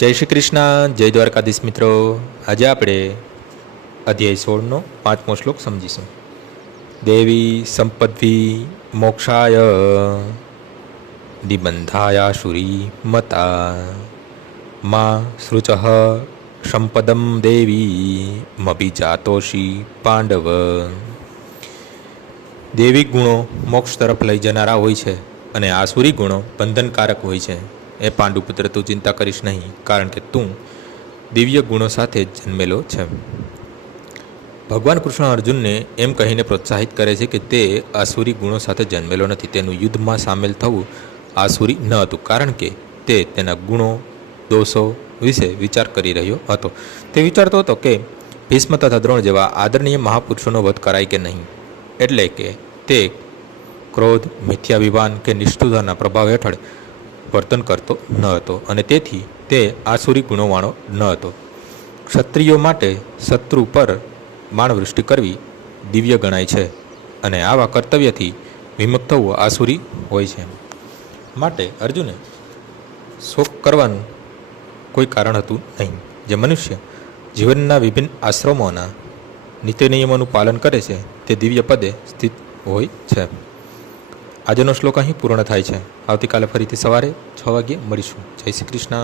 જય શ્રી કૃષ્ણ, જય દ્વારકાધીશ મિત્રો. આજે આપણે અધ્યાય 16નો 5મો શ્લોક સમજીશું. દેવી સંપદ્વી મોક્ષાય નિબંધાયાશુરી મતા મા સૃચ સંપદમ દેવી મભિજાતોષી પાંડવ. દૈવિક ગુણો મોક્ષ તરફ લઈ જનારા હોય છે અને આસુરી ગુણો બંધનકારક હોય છે. એ પાંડુપુત્ર, તું ચિંતા કરીશ નહીં, કારણ કે તું દિવ્ય ગુણો સાથે જન્મેલો છે. ભગવાન કૃષ્ણ અર્જુનને એમ કહીને પ્રોત્સાહિત કરે છે કે તે આસુરી ગુણો સાથે જન્મેલો નથી. તેનું યુદ્ધમાં સામેલ થવું આસુરી ન હતું, કારણ કે તે તેના ગુણો દોષો વિશે વિચાર કરી રહ્યો હતો. તે વિચારતો હતો કે ભીષ્મ તથા દ્રોણ જેવા આદરણીય મહાપુરુષોનો વધ કરાય કે નહીં. એટલે કે તે ક્રોધ, મિથ્યાભિમાન કે નિષ્ઠુતાના પ્રભાવ હેઠળ વર્તન કરતો ન હતો અને તેથી તે આસુરી ગુણોવાળો ન હતો. ક્ષત્રિયો માટે શત્રુ પર બાણવૃષ્ટિ કરવી દિવ્ય ગણાય છે અને આવા કર્તવ્યથી વિમુખ થવું આસુરી હોય છે. માટે અર્જુને શોક કરવાનું કોઈ કારણ હતું નહીં. જે મનુષ્ય જીવનના વિભિન્ન આશ્રમોના નીતિ નિયમોનું પાલન કરે છે તે દિવ્ય પદે સ્થિત હોય છે. આજનો શ્લોક અહીં પૂર્ણ થાય છે. આવતીકાલે ફરીથી સવારે 6 વાગ્યે મળીશું. જય શ્રી કૃષ્ણ.